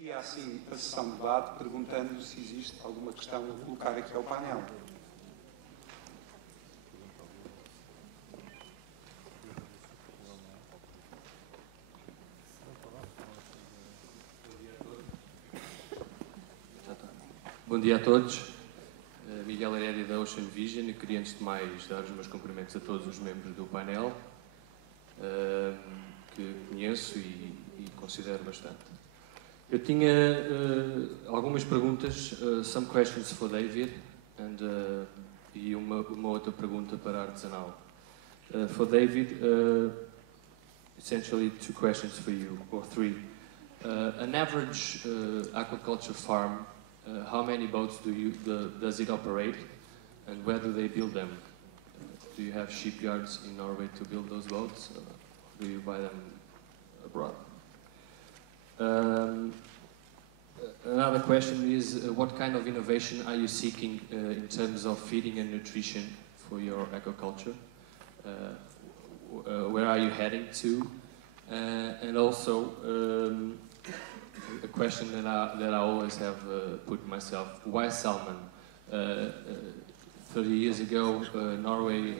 E assim a sessão de debate, perguntando se existe alguma questão a colocar aqui ao painel. Bom dia a todos. Miguel Herédia da Ocean Vision e queria antes de mais dar os meus cumprimentos a todos os membros do painel que conheço e considero bastante. Eu tinha algumas perguntas, some questions for David e uma outra pergunta para a Artesanal. For David, essentially two questions for you, or three. An average aquaculture farm, how many boats does it operate, and where do they build them? Do you have shipyards in Norway to build those boats, or do you buy them abroad? Another question is, what kind of innovation are you seeking in terms of feeding and nutrition for your aquaculture? Where are you heading to? And also, a question that I always have put myself: why salmon? 30 years ago, Norway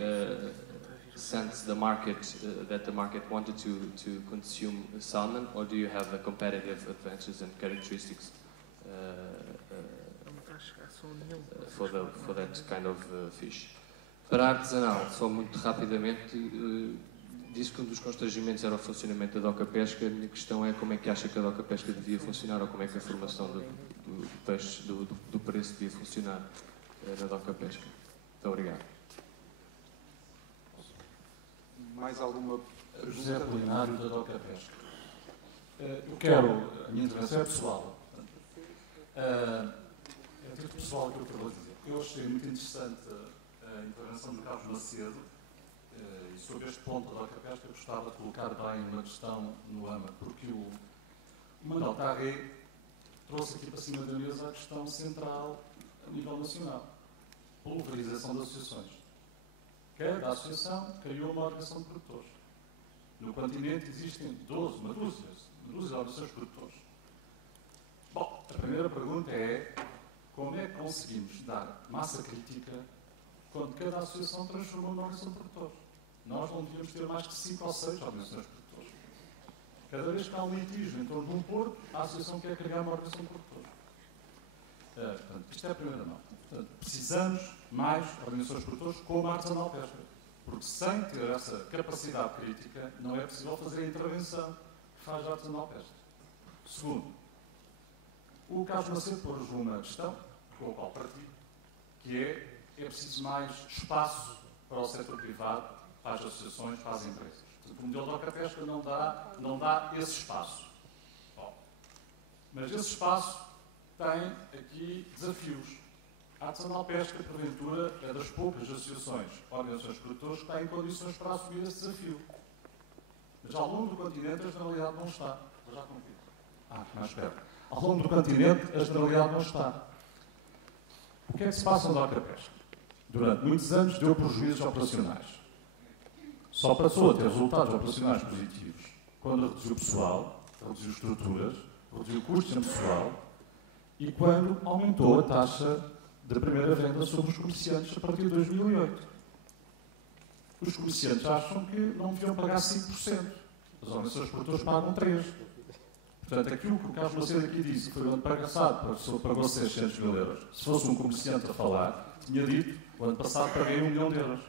sensed the market that the market wanted to consume salmon, or do you have competitive advantages and characteristics for that kind of fish? Para a Artesanal, só muito rapidamente, disse que um dos constrangimentos era o funcionamento da doca pesca. A minha questão é como é que acha que a doca pesca devia funcionar, ou como é que a formação do peixe, do preço devia funcionar na doca pesca. Muito obrigado. Mais alguma pergunta? José Apolinário, da doca pesca. Eu quero, a minha intervenção é pessoal. É tudo pessoal que eu quero dizer. Eu achei muito interessante a intervenção do Carlos Macedo. E sobre este ponto da doca pesca, eu gostava de colocar bem uma questão no AMA, porque o Manuel Tarré trouxe aqui para cima da mesa a questão central a nível nacional: pulverização das associações. Cada associação criou uma organização de produtores. No continente existem uma dúzia de organizações de produtores. Bom, a primeira pergunta é: como é que conseguimos dar massa crítica quando cada associação transformou numa organização de produtores? Nós não devíamos ter mais que 5 ou 6 organizações de produtores. Cada vez que há um litígio em torno de um porto, a associação quer criar uma organização de produtores. Portanto, isto é a primeira nota. Portanto, precisamos mais organizações de produtores como a Artesanal Pesca. Porque sem ter essa capacidade crítica, não é possível fazer a intervenção que faz a Artesanal Pesca. Segundo, o Carlos Macedo pôs uma questão com a qual partilho, que é preciso mais espaço para o setor privado, para as associações, para as empresas. Portanto, o modelo da doca pesca não dá esse espaço. Bom, mas esse espaço tem aqui desafios. A Artesanal Pesca, porventura, é das poucas associações, organizações de produtores, que têm condições para assumir esse desafio. Mas ao longo do continente a generalidade não está. Vou já concluir. Mais perto. Ao longo do continente a generalidade não está. O que é que se passa na doca pesca? Durante muitos anos deu prejuízos operacionais. Só passou a ter resultados operacionais positivos quando reduziu pessoal, reduziu estruturas, reduziu custos em pessoal e quando aumentou a taxa da primeira venda sobre os comerciantes a partir de 2008. Os comerciantes acham que não deviam pagar 5%. As organizações produtoras pagam 3%. Portanto, aquilo que o Carlos Macedo aqui disse, que foi o ano passado, a pessoa pagou 600 mil euros. Se fosse um comerciante a falar, tinha dito, o ano passado paguei 1 milhão de euros.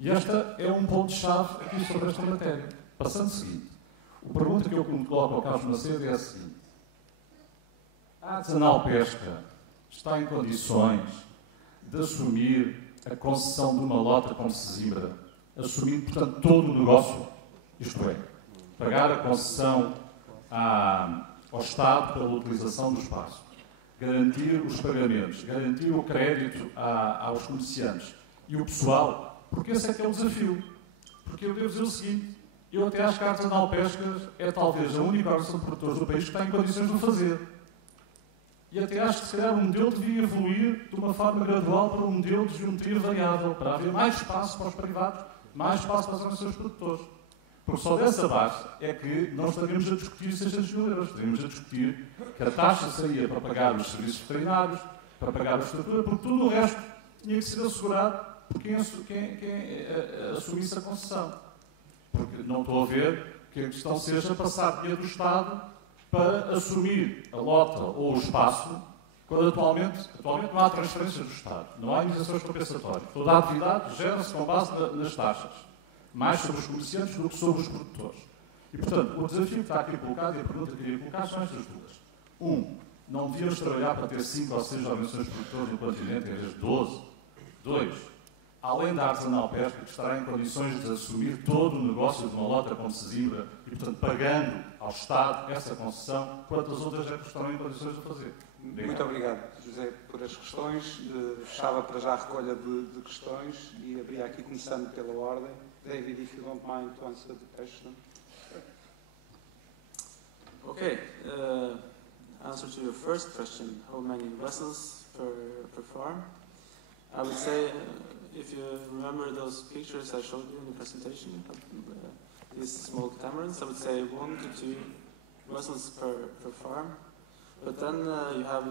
E esta é um ponto-chave aqui sobre esta matéria. Passando o seguinte, a pergunta que eu coloco ao Carlos Macedo é a seguinte: a Artesanal Pesca está em condições de assumir a concessão de uma lota como Sesimbra, assumindo, portanto, todo o negócio? Isto é, pagar a concessão ao Estado pela utilização do espaço, garantir os pagamentos, garantir o crédito aos comerciantes e o pessoal, porque esse é que é o desafio. Porque eu devo dizer o seguinte: eu até acho que a Artesanal Pesca é talvez a única organização de produtores do país que está em condições de o fazer. E até acho que se calhar o modelo devia evoluir de uma forma gradual para um modelo de geometria variável, para haver mais espaço para os privados, mais espaço para as organizações de produtores. Porque só dessa base é que não estaríamos a discutir 600 mil euros. Estaríamos a discutir que a taxa saía para pagar os serviços veterinários, para pagar a estrutura, porque tudo o resto tinha que ser assegurado por quem assumisse a concessão. Porque não estou a ver que a questão seja passar dinheiro do Estado para assumir a lota ou o espaço, quando atualmente não há transferências do Estado, não há indenizações compensatórias. Toda a atividade gera-se com base nas taxas, mais sobre os comerciantes do que sobre os produtores. E, portanto, o desafio que está aqui colocado e a pergunta que queria colocar são estas duas. Não devíamos trabalhar para ter 5 ou 6 organizações produtoras no continente em vez de 12. 2. Além da artesanal pesca, que estará em condições de assumir todo o negócio de uma lota concessiva e, portanto, pagando ao Estado essa concessão, quantas outras é que estarão em condições de fazer? Muito obrigado, José, por as questões. Fechava para já a recolha de questões e abria aqui, começando pela ordem. David, if you don't mind to answer the question. Okay. Answer to your first question, how many vessels per farm? I would say, if you remember those pictures I showed you in the presentation, these small catamarans, I would say 1 to 2 vessels per farm. But then you have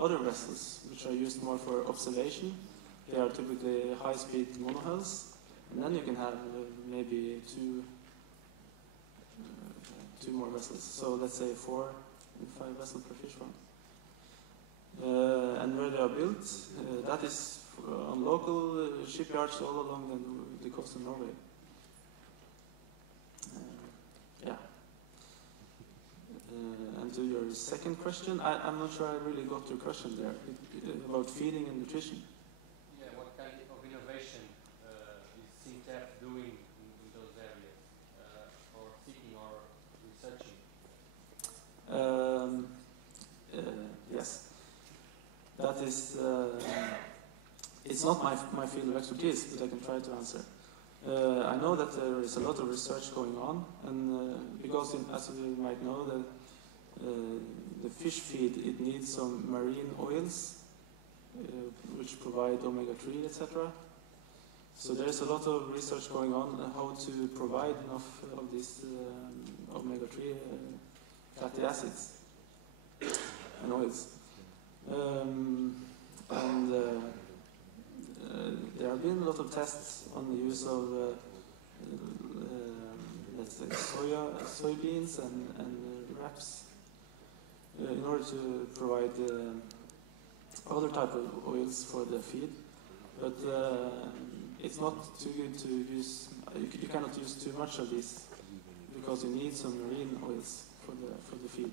other vessels, which are used more for observation. They are typically high-speed monohulls. And then you can have maybe two more vessels. So let's say 4 and 5 vessels per fish farm. And where they are built, that is on local shipyards all along the coast of Norway. And to your second question, I'm not sure I really got your question there, about feeding and nutrition. Yeah, what kind of innovation is SINTEF doing in those areas, or seeking or researching? Yes, that is, it's not my field of expertise, but I can try to answer. I know that there is a lot of research going on, and because as you might know, the fish feed, it needs some marine oils, which provide omega-3, etc. So there's a lot of research going on how to provide enough of these omega-3 fatty acids and oils. There have been a lot of tests on the use of let's say soybeans and raps in order to provide other type of oils for the feed, but it's not too good to use. You cannot use too much of this because you need some marine oils for the feed.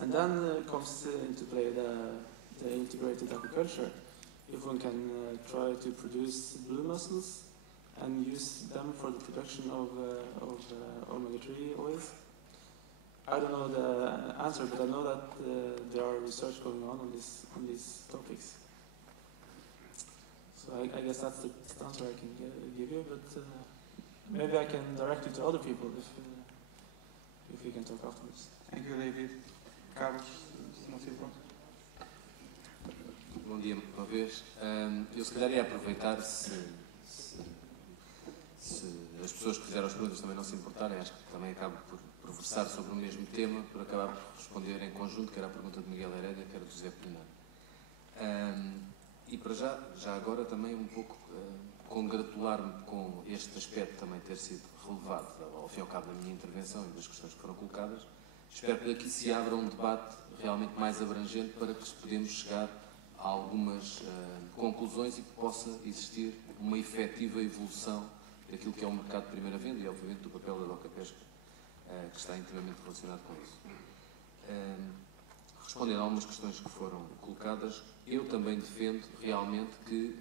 And then comes into play the integrated aquaculture. If one can try to produce blue mussels and use them for the production of omega-3 oils. I don't know the answer, but I know that there are research going on these topics. So I guess that's the answer I can give you, but maybe I can direct you to other people if we can talk afterwards. Thank you, David. Carlos, se não se importa. Bom dia, uma vez. Eu se calhar ia aproveitar, se as pessoas que fizeram as perguntas também não se importarem, acho que também acabo por versar sobre o mesmo tema, por acabar por responder em conjunto, que era a pergunta de Miguel Herédia, que era do José Polinário. E para já agora também um pouco congratular-me com este aspecto também ter sido relevado ao fim e ao cabo da minha intervenção e das questões que foram colocadas. Espero que daqui se abra um debate realmente mais abrangente para que podemos chegar a algumas conclusões e que possa existir uma efetiva evolução daquilo que é o mercado de primeira venda e, obviamente, do papel da Doca Pesca, que está intimamente relacionado com isso. Respondendo a algumas questões que foram colocadas, eu também defendo realmente que,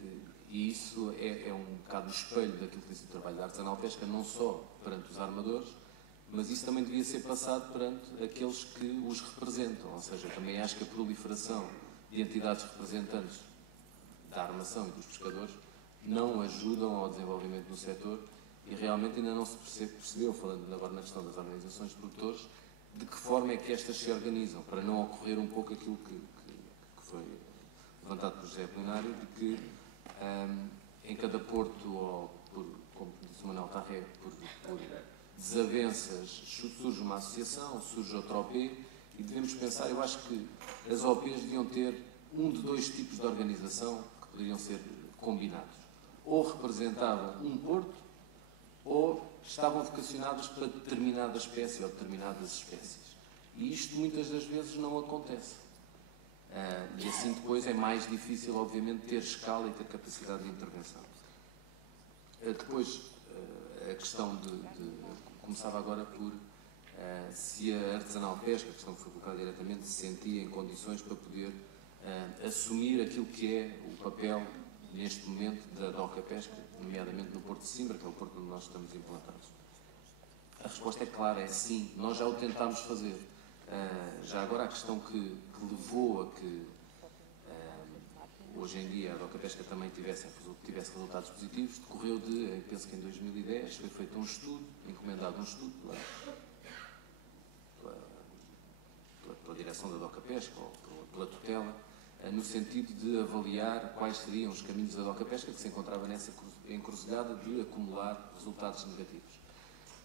e isso é um bocado o espelho daquilo que diz o trabalho da artesanal pesca, não só perante os armadores, mas isso também devia ser passado perante aqueles que os representam, ou seja, também acho que a proliferação de entidades representantes da armação e dos pescadores não ajudam ao desenvolvimento do setor e realmente ainda não se percebeu, falando agora na questão das organizações de produtores, de que forma é que estas se organizam, para não ocorrer um pouco aquilo que foi levantado por José Polinário, de que em cada porto ou como disse o Manuel Tarré, por desavenças, surge uma associação, surge outra OP, e devemos pensar, eu acho que as OPs deviam ter um de dois tipos de organização que poderiam ser combinados. Ou representavam um porto, ou estavam vocacionados para determinada espécie ou determinadas espécies. E isto muitas das vezes não acontece. E assim depois é mais difícil, obviamente, ter escala e ter capacidade de intervenção. Depois, a questão começava agora por se a artesanal pesca, a questão que foi colocada diretamente, se sentia em condições para poder assumir aquilo que é o papel, neste momento, da DOCA Pesca, nomeadamente no Porto de Simbra, que é o porto onde nós estamos implantados. A resposta é clara, é sim. Nós já o tentámos fazer. Já agora a questão que levou a que hoje em dia a DOCA Pesca também tivesse resultados positivos, decorreu de, penso que em 2010, foi feito um estudo, encomendado um estudo pela direção da DOCA Pesca ou pela tutela, no sentido de avaliar quais seriam os caminhos da DOCA Pesca que se encontrava nessa encruzilhada de acumular resultados negativos.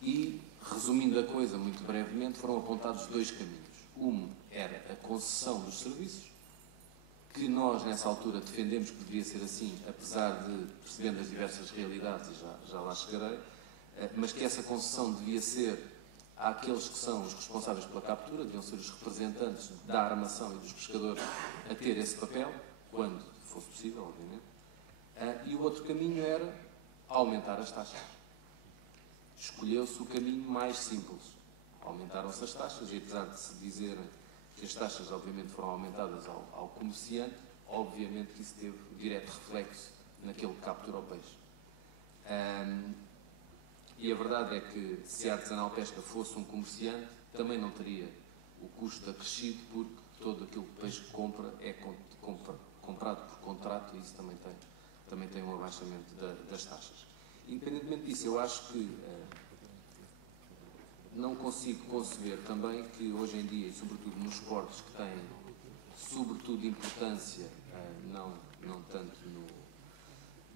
E, resumindo a coisa muito brevemente, foram apontados dois caminhos. Um era a concessão dos serviços, que nós, nessa altura, defendemos que devia ser assim, apesar de, percebendo as diversas realidades, e já lá chegarei, mas que essa concessão devia ser àqueles que são os responsáveis pela captura, deviam ser os representantes da armação e dos pescadores a ter esse papel, quando fosse possível, obviamente. E o outro caminho era aumentar as taxas. Escolheu-se o caminho mais simples. Aumentaram-se as taxas, e apesar de se dizerem que as taxas, obviamente, foram aumentadas ao comerciante, obviamente que isso teve direto reflexo naquele que captura o peixe. E a verdade é que, se a artesanal pesca fosse um comerciante, também não teria o custo acrescido, porque todo aquele peixe que compra é comprado por contrato, e isso também tem um abaixamento das taxas. Independentemente disso, eu acho que não consigo conceber também que hoje em dia, e sobretudo nos esportes que têm, sobretudo, importância, não tanto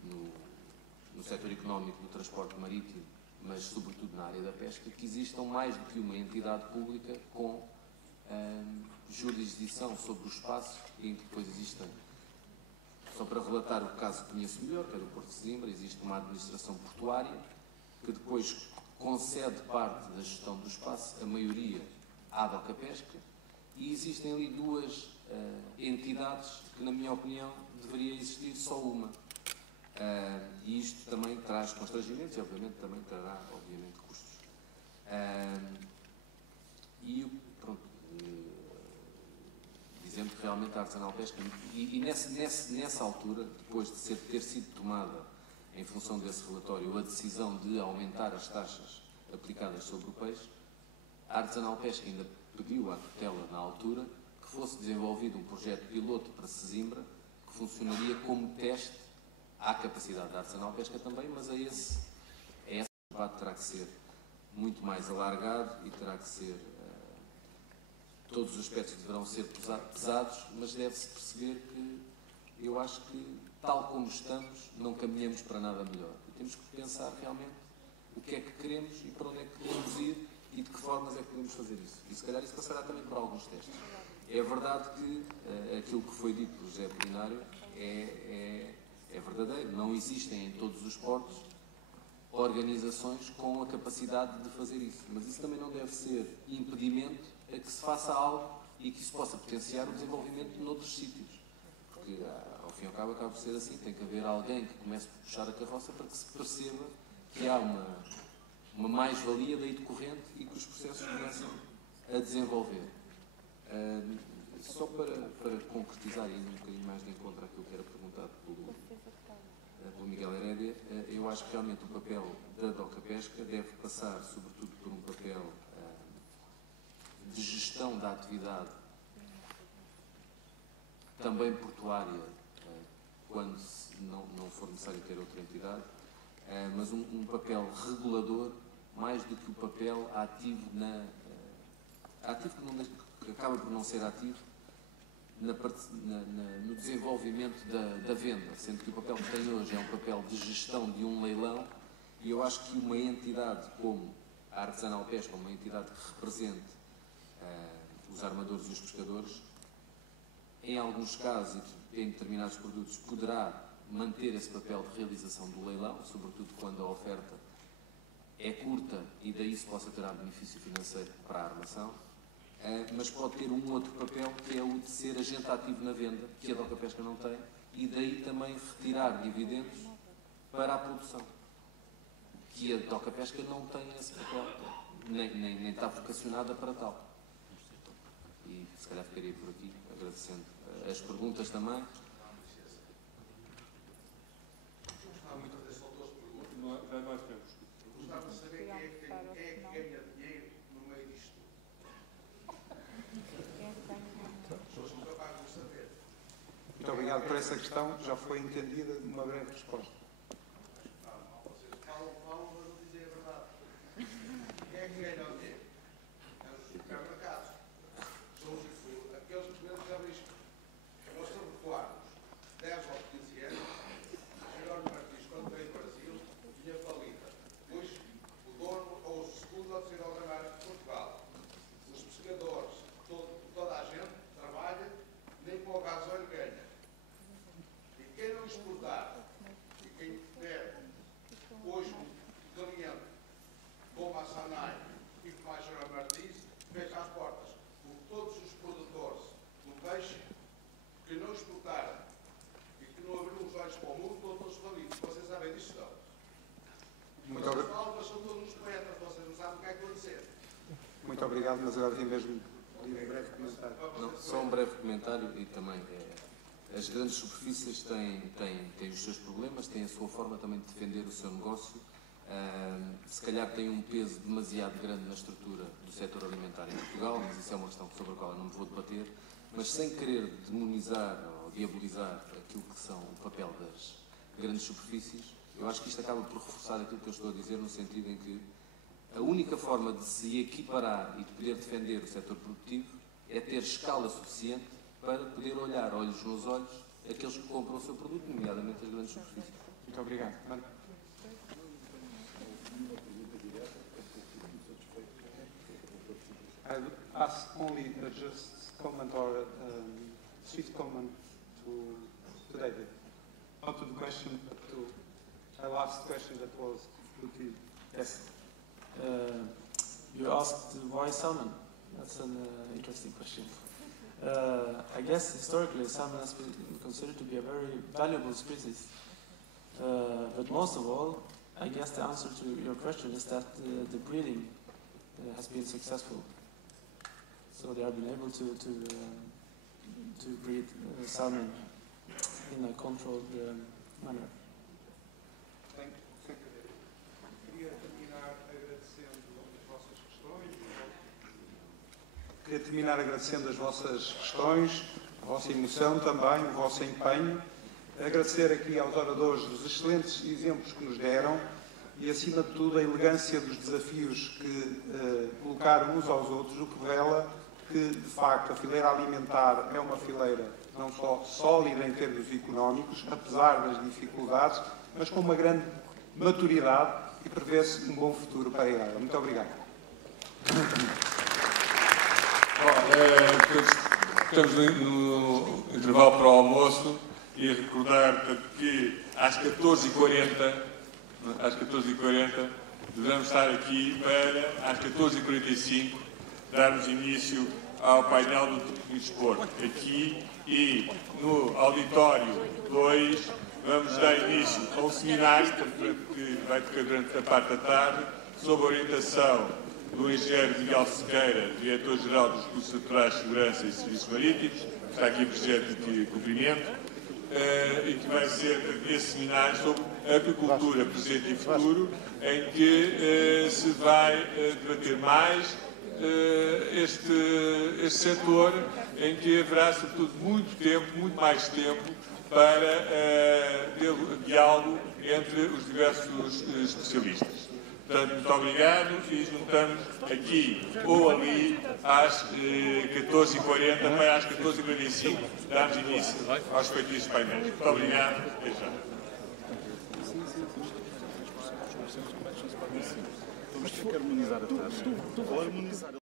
no setor económico do transporte marítimo, mas sobretudo na área da pesca, que existam mais do que uma entidade pública com jurisdição sobre o espaço, e em que depois existem, só para relatar o caso que conheço melhor, que é do Porto de Simbra, existe uma administração portuária que depois concede parte da gestão do espaço, a maioria à DOCA Pesca, e existem ali duas entidades que, na minha opinião, deveria existir só uma. E isto também traz constrangimentos e, obviamente, também trará, custos. Dizendo que realmente a artesanal pesca, e nessa altura, depois de ter sido tomada, em função desse relatório, a decisão de aumentar as taxas aplicadas sobre o peixe, a artesanal pesca ainda pediu à tutela, na altura, que fosse desenvolvido um projeto piloto para Sesimbra, que funcionaria como teste à capacidade da artesanal pesca também, mas esse debate terá que ser muito mais alargado e terá que ser... todos os aspectos deverão ser pesados, mas deve-se perceber que eu acho que, tal como estamos, não caminhamos para nada melhor. E temos que pensar realmente o que é que queremos e para onde é que queremos ir e de que formas é que podemos fazer isso. E se calhar isso passará também por alguns testes. É verdade que aquilo que foi dito por José Apolinário é verdadeiro. Não existem em todos os portos organizações com a capacidade de fazer isso. Mas isso também não deve ser impedimento a que se faça algo e que isso possa potenciar o desenvolvimento noutros sítios. Porque, ao fim e ao cabo, acaba por ser assim. Tem que haver alguém que comece a puxar a carroça para que se perceba que há uma mais-valia daí decorrente e que os processos começam a desenvolver. Só para concretizar e ir um bocadinho mais de encontro àquilo que era perguntado pelo Miguel Herédia, eu acho que realmente o papel da DOCA Pesca deve passar, sobretudo, por um papel de gestão da atividade, também portuária, quando não for necessário ter outra entidade, mas um papel regulador mais do que o papel ativo ativo que acaba por não ser ativo no desenvolvimento da venda, sendo que o papel que tem hoje é um papel de gestão de um leilão E eu acho que uma entidade como a Artesanal Pesca, uma entidade que represente os armadores e os pescadores, em alguns casos e em determinados produtos, poderá manter esse papel de realização do leilão, sobretudo quando a oferta é curta e daí se possa ter benefício financeiro para a armação, mas pode ter um outro papel que é o de ser agente ativo na venda, que a Doca Pesca não tem, e daí também retirar dividendos para a produção, que a Doca Pesca não tem esse papel, nem está vocacionada para tal. E se calhar ficaria por aqui, agradecendo as perguntas também. Gostava de saber quem é que ganha dinheiro no meio disto tudo. Sou capaz de saber. Muito obrigado por essa questão, já foi entendida uma breve resposta. Vocês falam, mas não dizem a verdade. Quem é que ganha o dinheiro? É os supermercados. São aqueles que já risco. Nós estamos recuados 10 ou 15 anos. Jerónimo Martins, quando veio ao Brasil, tinha falida. Depois, o dono ou o segundo oficial da Marca de Portugal. Os pescadores, toda a gente trabalha, nem com o gasóleo ganha. E quem não exportar, e quem der hoje um cliente como a Sanai e como a Jerónimo Martins, fecha as portas. Porque todos os produtores do peixe que não exportaram e que não abriram os olhos para o mundo, estão todos falidos. Vocês sabem disso, não? Muito Vocês obrigado. falam, mas são todos os poetas, vocês não sabem o que é que vão dizer. Muito obrigado, mas agora tem mesmo um breve comentário. Não, só um breve comentário e também as grandes superfícies têm os seus problemas, têm a sua forma também de defender o seu negócio. Se calhar tem um peso demasiado grande na estrutura do setor alimentar em Portugal, mas isso é uma questão sobre a qual eu não me vou debater, mas sem querer demonizar ou diabolizar aquilo que são o papel das grandes superfícies, eu acho que isto acaba por reforçar aquilo que eu estou a dizer, no sentido em que a única forma de se equiparar e de poder defender o setor produtivo é ter escala suficiente para poder olhar olhos nos olhos aqueles que compram o seu produto, nomeadamente as grandes superfícies. Muito obrigado. I'll ask only a just comment or swift comment to David. Not to the question, but to the last question that was put to you. Yes. You asked why salmon. That's an interesting question. I guess historically salmon has been considered to be a very valuable species. But most of all, I guess the answer to your question is that the breeding has been successful. So they have been able to breed salmon in a controlled manner. Queria terminar agradecendo as vossas questões, a vossa emoção também, o vosso empenho. Agradecer aqui aos oradores os excelentes exemplos que nos deram e, acima de tudo, a elegância dos desafios que colocaram uns aos outros, o que revela que, de facto, a fileira alimentar é uma fileira não só sólida em termos económicos, apesar das dificuldades, mas com uma grande maturidade e prevê-se um bom futuro para ela. Muito obrigado. Estamos no intervalo para o almoço e recordar que às 14h40 devemos estar aqui para, às 14h45, darmos início ao painel do desporto. Aqui e no auditório 2 vamos dar início a um seminário que vai decorrer durante a parte da tarde, sob a orientação do engenheiro Miguel Sequeira, diretor-geral dos Recursos Naturais, Segurança e Serviços Marítimos, que está aqui presente de cumprimento, e que vai ser esse seminário sobre agricultura, presente e futuro, em que se vai debater mais este setor, em que haverá, sobretudo, muito mais tempo para diálogo entre os diversos especialistas. Portanto, muito obrigado e juntamos aqui ou ali às 14h40 para às 14h45 darmos início aos respectivos painéis. Muito obrigado. Até já. os comércios não se pagam assim. Vamos ter que harmonizar a taxa. Ou harmonizar